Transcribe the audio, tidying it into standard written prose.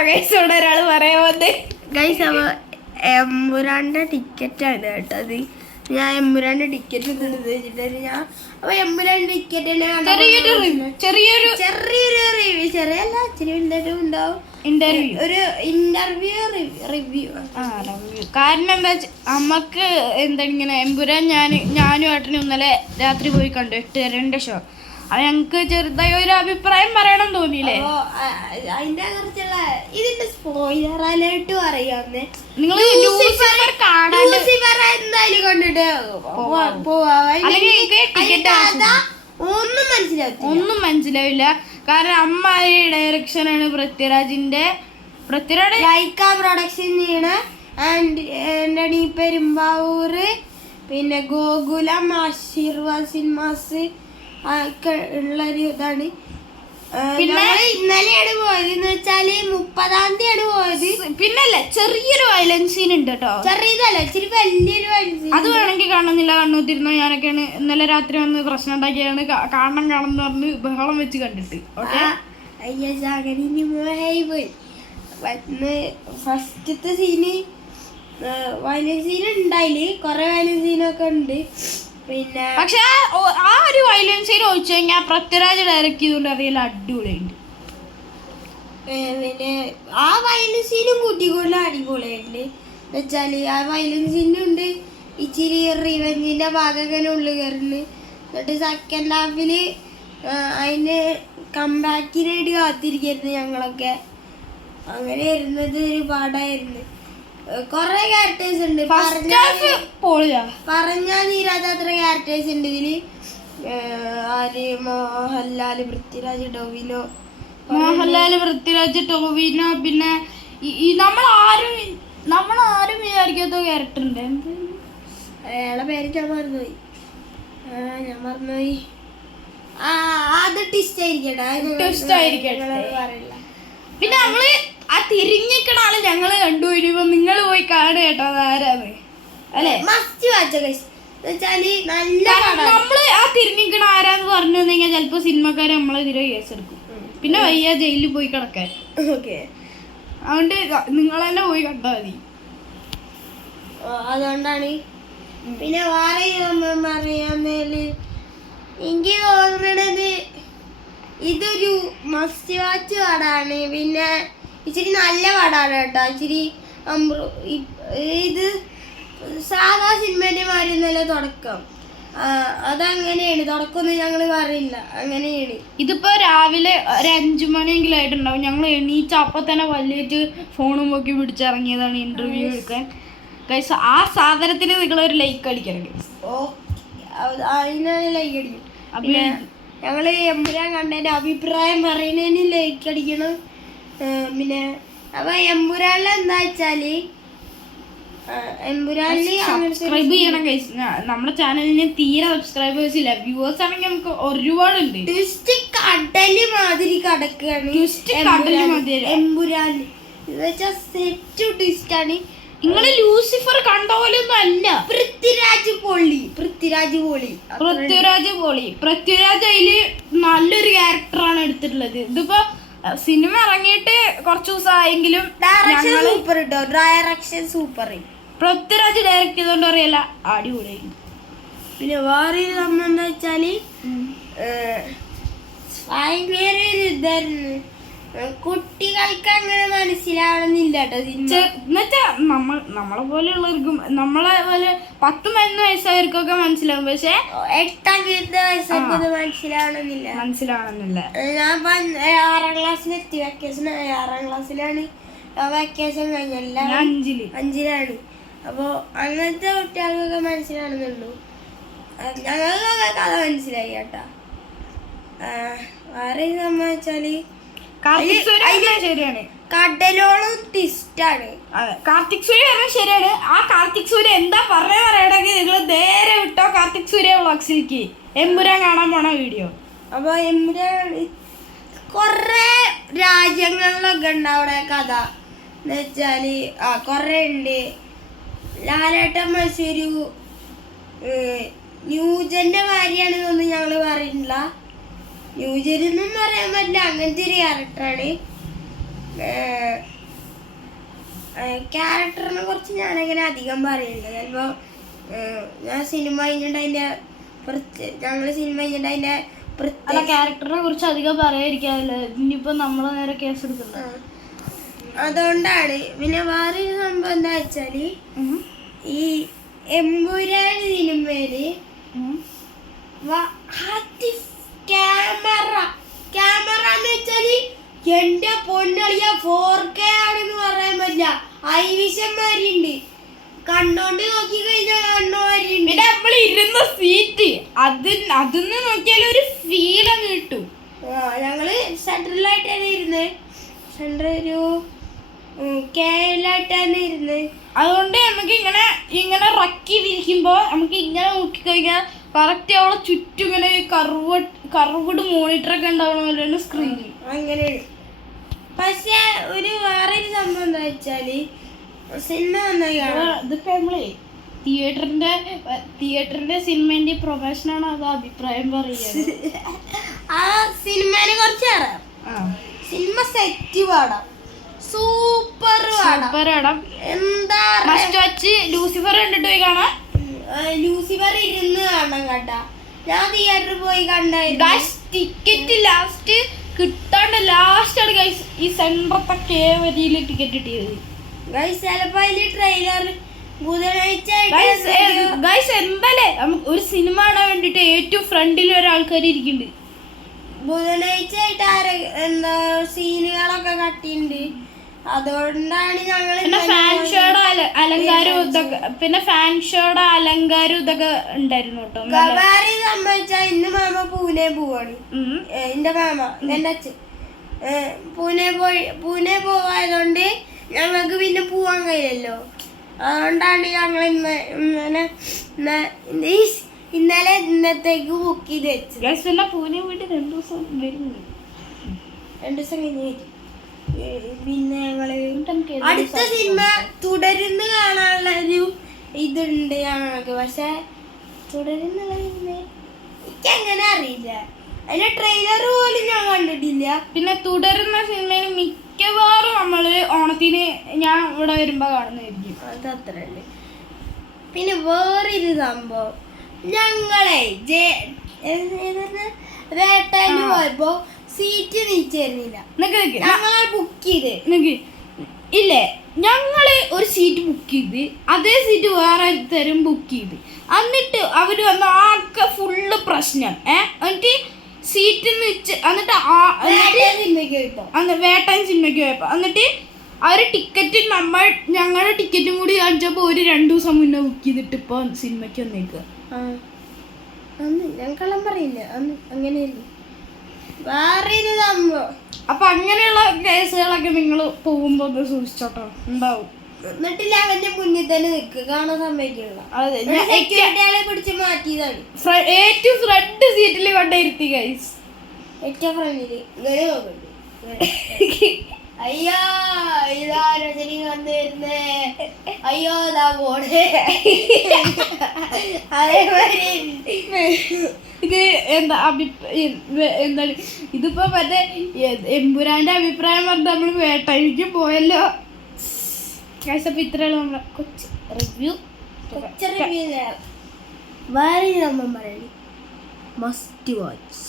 കേട്ടോ ഗൈസ്. ഇവിടെ ഒരാള് പറയാൻ വന്നേ ഗൈസ്. അപ്പൊ എമ്പുരാന്റെ ടിക്കറ്റാണ് കേട്ടോ. അത് ഞാൻ എമ്പുരാന്റെ ടിക്കറ്റ് വെച്ചിട്ട് ഞാൻ അപ്പൊ എമ്പുരാന്റെ ടിക്കറ്റ് ചെറിയൊരു റിവ്യൂ, ചെറിയല്ല ഇച്ചിരി വലുതായിട്ടും ഉണ്ടാവും. ഒരു ഇന്റർവ്യൂ റിവ്യൂ. കാരണം എന്താ വെച്ചാൽ നമുക്ക് എന്താ ഇങ്ങനെ എമ്പുരാൻ ഞാനും ഏട്ടനും ഇന്നലെ രാത്രി പോയി കണ്ടു 8:30 ഷോ. അത് ഞങ്ങക്ക് ചെറുതായി ഒരു അഭിപ്രായം പറയണം തോന്നിയില്ലേ? അതിന്റെ കുറിച്ചുള്ള ഇതിന്റെ സ്പോയിലർ അലേർട്ട് പറയാന്ന്. നിങ്ങൾ എന്തായാലും കണ്ടിട്ട് ഒന്നും മനസ്സിലാവില്ല. കാരണം അമ്മായി ഡയറക്ഷനാണ് പൃഥ്വിരാജിന്റെ. ലൈക്ക പ്രൊഡക്ഷൻ ചെയ്യണ ആന്റണി പെരുമ്പാവൂർ, പിന്നെ ഗോകുലം, ആശീർവാദ് സിനിമാസ് ഉള്ളൊരു ഇതാണ്. പിന്നെ ഇന്നലെയാണ് പോയത് എന്ന് വെച്ചാല് 30-ാം തീയതിയാണ് പോയത്. പിന്നല്ല ചെറിയൊരു വയലൻസ് സീൻ ഉണ്ട് കേട്ടോ. ചെറിയതല്ല, ഇച്ചിരി വലിയൊരു വയലൻസ്. അത് വേണമെങ്കിൽ കാണുന്നില്ല, കണ്ണൂത്തിരുന്നോ. ഞാനൊക്കെയാണ് ഇന്നലെ രാത്രി വന്ന് പ്രശ്നം ഉണ്ടാക്കിയാണ് കാണണമെന്ന് പറഞ്ഞ് ബഹളം വെച്ച് കണ്ടിട്ട്. ഫസ്റ്റത്തെ സീന് വയലൻസ് സീൻ ഉണ്ടായില്, കൊറേ വയലൻസ് സീനൊക്കെ ഉണ്ട്. പിന്നെ പക്ഷെ ആ ഒരു വയലൻസ് സീൻ ചോദിച്ചു കഴിഞ്ഞാൽ പൃഥ്വിരാജ് ഡയറക്ട് ചെയ്തുകൊണ്ട് അറിയില്ല, അടിപൊളിയുണ്ട്. പിന്നെ ആ വയലൻസ് സീനും കൂട്ടിക്കൊണ്ട് അടിപൊളിയുണ്ട്. എന്നുവെച്ചാല് ആ വയലൻസ് സീനുണ്ട് ഇച്ചിരി റിവെഞ്ചിന്റെ ഭാഗം അങ്ങനെ ഉള്ളു കയറുന്നു. എന്നിട്ട് സെക്കൻഡ് ഹാഫില് അതിന് കംബാക്കിനായിട്ട് കാത്തിരിക്കായിരുന്നു ഞങ്ങളൊക്കെ. അങ്ങനെ വരുന്നത് ഒരു പാടായിരുന്നു. കൊറേ ക്യാരക്ടേഴ്സ് ഉണ്ട്, പറഞ്ഞാൽ തീരാത്തത്ര ക്യാരക്ടേഴ്സ് ഉണ്ട് ഇതില്. ആര് മോഹൻലാല്, പൃഥ്വിരാജ്, ടൊവിനോ. പിന്നെ നമ്മളാരും വിചാരിക്കാത്ത ക്യാരക്ടർ ഉണ്ട്. അയാളെ പേര് ഞാൻ മറന്നുപോയി. അത് ട്വിസ്റ്റ് ആയിരിക്കട്ടെ. പിന്നെ നമ്മള് ആ തിരിഞ്ഞിക്കണ ആള് ഞങ്ങള് കണ്ടുപോയിരുമ്പോ നിങ്ങൾ പോയി കാണുക കേട്ടോ. അതാരാണ് അല്ലെ? മസ്റ്റ് വാച്ച് വെച്ചാല് നല്ല നമ്മള് ആ തിരിഞ്ഞിക്കണ ആരാന്ന് പറഞ്ഞു കഴിഞ്ഞാൽ ചിലപ്പോ സിനിമക്കാര് നമ്മളെതിരെ കേസെടുക്കും. പിന്നെ വയ്യ ജയിലിൽ പോയി കിടക്കാൻ. അതുകൊണ്ട് നിങ്ങൾ തന്നെ പോയി കണ്ടാ മതി. അതുകൊണ്ടാണ്. പിന്നെ പറയാന്നേല് എനിക്ക് തോന്നണത് ഇതൊരു മസ്റ്റ് വാച്ച് പടാണ്. പിന്നെ ഇച്ചിരി നല്ല പടാണ് കേട്ടോ. ഇച്ചിരി ഇത് സാധാ സിനിമേന്റെ മാതിരിയൊന്നുമല്ല തുടക്കം. അതങ്ങനെയാണ് തുടക്കമൊന്നും ഞങ്ങൾ പറയില്ല, അങ്ങനെയാണ്. ഇതിപ്പോ രാവിലെ ഒരു 5 മണിയെങ്കിലും ആയിട്ടുണ്ടാവും. ഞങ്ങൾ എണീച്ച അപ്പൊ തന്നെ വലിയിട്ട് ഫോണും നോക്കി പിടിച്ചിറങ്ങിയതാണ് ഇന്റർവ്യൂ എടുക്കാൻ. ആ സാധനത്തിന് നിങ്ങളൊരു ലൈക്ക് അടിക്കണം. അതിനാണ് ലൈക്ക് അടിക്കും. പിന്നെ ഞങ്ങള് എമ്പുരാൻ കണ്ടതിന്റെ അഭിപ്രായം പറയുന്നതിന് ലൈക്ക് അടിക്കണം. പിന്നെ അപ്പൊ എമ്പുരാനിൽ എന്താ വെച്ചാല് സബ്സ്ക്രൈബ് ചെയ്യണം ഗൈസ്. നമ്മുടെ ചാനലിന് തീരെ സബ്സ്ക്രൈബേഴ്സ് ഇല്ല. വ്യൂവേഴ്സ് ആണെങ്കിൽ നമുക്ക് ഒരുപാടുണ്ട്. ട്വിസ്റ്റ് കടല് മാതിരി കിടക്കുകയാണ് എമ്പുരാൻ. സെറ്റ് ട്വിസ്റ്റ് ആണ്. നിങ്ങള് ലൂസിഫർ കണ്ട പോലെ ഒന്നും അല്ല. പൃഥ്വിരാജ് പൊളി. പൃഥ്വിരാജ് അതില് നല്ലൊരു ക്യാരക്ടറാണ് എടുത്തിട്ടുള്ളത്. ഇതിപ്പോ സിനിമ ഇറങ്ങിയിട്ട് കുറച്ചു ദിവസമായെങ്കിലും ഡയറക്ഷൻ സൂപ്പർ. പൃഥ്വിരാജ് ഡയറക്ട് ചെയ്തോണ്ട് അറിയില്ല, അടിപൊളിയായി. പിന്നെ വേറെ സംഭവം എന്താ വെച്ചാല് ഭയങ്കര ഇതായിരുന്നു. കുട്ടികൾക്ക് അങ്ങനെ മനസ്സിലാവണമെന്നില്ല കേട്ടോ. എന്നുവെച്ചാ നമ്മളെ പോലെയുള്ളവർക്കും നമ്മളെ പോലെ 10-11 വയസ്സായവർക്കൊക്കെ മനസ്സിലാവും. പക്ഷെ 8-ാം വയസ്സൊക്കെ മനസ്സിലാവണമെന്നില്ല. ഞാൻ 6-ാം ക്ലാസ്സിലെത്തി. വെക്കേഷൻ 6-ാം ക്ലാസ്സിലാണ് വെക്കേഷൻ കഴിഞ്ഞല്ല, 5-ലാണ്. അപ്പൊ അങ്ങനത്തെ കുട്ടികൾക്കൊക്കെ മനസ്സിലാണെന്നുള്ളൂ. ഞങ്ങൾക്കൊക്കെ കഥ മനസ്സിലായി കേട്ടാ. വേറെ സംഭവിച്ചാല് ശരിയാണ്, കടലോളം ട്വിസ്റ്റാണ്. കാർത്തിക് സൂര്യ പറഞ്ഞാൽ ശരിയാണ്. ആ കാർത്തിക് സൂര്യ എന്താ പറയണമെങ്കിൽ നിങ്ങൾ നേരെ വിട്ടോ കാർത്തിക് സൂര്യ വ്ളോഗ്സിലേക്ക് എമ്പുരാൻ കാണാൻ പോണ വീഡിയോ. അപ്പൊ എമ്പുരാൻ കൊറേ രാജ്യങ്ങളിലൊക്കെ ഉണ്ട് അവിടെ കഥ. എന്ന് വെച്ചാല് കൊറേ ഉണ്ട്. ലാലേട്ടൻ മത്സരു ന്യൂജന്റെ ഭാര്യയാണെന്നൊന്നും ഞങ്ങള് പറയുന്നില്ല. ന്യൂജനൊന്നും പറയാൻ പറ്റില്ല, അങ്ങനത്തെ ഒരു ക്യാരക്ടറാണ്. ക്യാരക്ടറിനെ കുറിച്ച് ഞാനങ്ങനെ അധികം പറയുന്നുണ്ട്. ചിലപ്പോ ഞാൻ സിനിമ കഴിഞ്ഞിട്ട് അതിന്റെ ഞങ്ങള് സിനിമ കഴിഞ്ഞിട്ട് അതിന്റെ അല്ല, ക്യാരക്ടറിനെ കുറിച്ച് അധികം പറയാതിരിക്കാമല്ലോ, ഇനിയിപ്പോ നമ്മളെ നേരെ കേസ് എടുക്കണ്ട. അതുകൊണ്ടാണ്. പിന്നെ വേറൊരു സംഭവം എന്താ വെച്ചാല്, ഈ എമ്പുരാൻ സിനിമയില് ക്യാമറ എന്ന് വെച്ചാല് എന്റെ പൊന്നളിയ 4K ആണെന്ന് പറയാൻ പറ്റില്ല. ഐവിഷന്മാരുണ്ട്, കണ്ണോണ്ട് നോക്കി കഴിഞ്ഞാൽ കണ്ണുമാരുണ്ട്. പിന്നെ നമ്മൾ ഇരുന്ന സീറ്റ് അതിന്ന് നോക്കിയാൽ ഒരു ഫീൽ അങ്ങ് കിട്ടും. ഞങ്ങള് സെൻട്രലായിട്ടാണ് ഇരുന്നത്, സെൻട്രൽ ഒരു കേരളായിട്ടാണ് ഇരുന്നത്. അതുകൊണ്ട് നമുക്ക് ഇങ്ങനെ റക്കിയിരിക്കുമ്പോ നമുക്ക് ഇങ്ങനെ നോക്കിക്കഴിഞ്ഞാൽ കറക്റ്റ് അവളെ ചുറ്റും ഇങ്ങനെ കർവ്ഡ് മോണിറ്റർ ഒക്കെ ഉണ്ടാവണ സ്ക്രീനിൽ അങ്ങനെയാണ്. പക്ഷെ വേറൊരു സംഭവം എന്താ വെച്ചാല്, സിനിമ നന്നായി കാണാം. ഇതിപ്പോ നമ്മളെ തിയേറ്ററിന്റെ സിനിമേന്റെ പ്രൊഫഷനാണ്, അത് അഭിപ്രായം പറയുന്നത്. ആ സിനിമേനെ കുറിച്ച് അറിയാം. സിനിമ സെറ്റ് പാടാം, സൂപ്പർ പാടാം. എന്താ ലൂസിഫർ കണ്ടിട്ട് പോയി കാണാം. ലൂസിഫർ ഇരുന്ന് കാണാൻ കേട്ടാ. ഞാൻ തിയേറ്ററിൽ പോയി കണ്ടായിരുന്നു. ടിക്കറ്റ് ലാസ്റ്റ് കിട്ടാണ്ട് ലാസ്റ്റാണ് ഗൈസ് ഈ സെൻട്രത്തെ കേവരിയിൽ ടിക്കറ്റ് കിട്ടിയത്. ഗൈസ് ചിലപ്പോ അതില് ട്രെയിലർ ബുധനാഴ്ച ഗൈസ് എന്തായാലേ ഒരു സിനിമ കാണാൻ വേണ്ടിട്ട് ഏറ്റവും ഫ്രണ്ടിൽ ഒരാൾക്കാർ ഇരിക്കുന്നുണ്ട്. ബുധനാഴ്ച ആയിട്ട് എന്താ സീനുകളൊക്കെ കട്ടിണ്ട്. അതുകൊണ്ടാണ് ഞങ്ങൾ ഫാൻ ഷോയുടെ അലങ്കാരം ഇതൊക്കെ ഉണ്ടായിരുന്നു കേട്ടോ. വേറെ സംഭവിച്ചാ ഇന്ന് മാമ പൂനെ പോവാണ്. എന്റെ മാമ എന്റെ അച്ഛൻ പൂനെ പോവായതുകൊണ്ട് ഞങ്ങൾക്ക് പിന്നെ പോവാൻ കഴിയില്ലല്ലോ. അതുകൊണ്ടാണ് ഞങ്ങൾ ഇന്നത്തേക്ക് ബുക്ക് ചെയ്ത് വെച്ചത്. പൂനെ പോയിട്ട് 2 ദിവസം വരുന്നു. 2 ദിവസം കഴിഞ്ഞ് വരും. പിന്നെ ഞങ്ങള് അടുത്ത സിനിമ തുടരുന്ന് കാണാനുള്ള ഒരു ഇതുണ്ട് ഞങ്ങൾക്ക്. പക്ഷെ തുടരുന്നുള്ള എനിക്കങ്ങനെ അറിയില്ല, അതിന്റെ ട്രെയിലർ പോലും ഞാൻ കണ്ടിട്ടില്ല. പിന്നെ തുടരുന്ന സിനിമയിൽ മിക്കവാറും നമ്മള് ഓണത്തിന് ഞാൻ ഇവിടെ വരുമ്പോ കാണുന്നതായിരിക്കും. അത് അത്രല്ലേ. പിന്നെ വേറൊരു സംഭവം, ഞങ്ങളെ വേട്ടാന് പോയപ്പോ സീറ്റ് നിശ്ചയിരുന്നില്ല. ഞങ്ങൾ ബുക്ക് ചെയ്ത് ഇല്ലേ, ഞങ്ങള് ഒരു സീറ്റ് ബുക്ക് ചെയ്ത് അതേ സീറ്റ് വേറെ തരം ബുക്ക് ചെയ്ത്, എന്നിട്ട് അവര് വന്ന് ആകെ ഫുള്ള് പ്രശ്നം. എന്നിട്ട് സീറ്റ് എന്നിട്ട് വേട്ടൻ സിനിമയ്ക്ക് പോയപ്പോ എന്നിട്ട് അവര് ടിക്കറ്റ് ഞങ്ങളുടെ ടിക്കറ്റും കൂടി കാണിച്ചപ്പോ ഒരു 2 ദിവസം മുന്നേ ബുക്ക് ചെയ്തിട്ട് ഇപ്പൊ സിനിമയ്ക്ക് വന്നേക്കുക. ഞാൻ കള്ളം പറയില്ല, അങ്ങനെയല്ലേ. വേറെ സംഭവം. അപ്പൊ അങ്ങനെയുള്ള കേസുകളൊക്കെ നിങ്ങൾ പോകുമ്പോ സൂക്ഷിച്ചോട്ടോ, ഉണ്ടാവും. എന്നിട്ടില്ല അവന്റെ മുന്നിൽ തന്നെ നിൽക്കുക, കാണാൻ സമ്മതിക്കില്ല. സെക്യൂരിറ്റികളെ പിടിച്ച് മാറ്റിയതാണ്. ഏറ്റവും ഫ്രണ്ട് സീറ്റിൽ കൊണ്ടിരുത്തി ഗൈസ്, ഏറ്റവും ഫ്രണ്ടില് ഇങ്ങനെ നോക്കണ്ട്. അയ്യോ ഇതാ രജനി വന്നിരുന്നേ, അയ്യോ ഇതാ പോണേ. അതേമാതിരി ഇത് എന്താണ് ഇതിപ്പോ മറ്റേ എമ്പുരാന്റെ അഭിപ്രായം പറഞ്ഞ നമ്മള് വേട്ടയ്ക്ക് പോയല്ലോ. അപ്പൊ ഇത്രയുള്ള നമ്മളെ കൊച്ചു റിവ്യൂ. വേറെ നമ്മൾ പറയണേ മസ്റ്റ് വാച്ച്.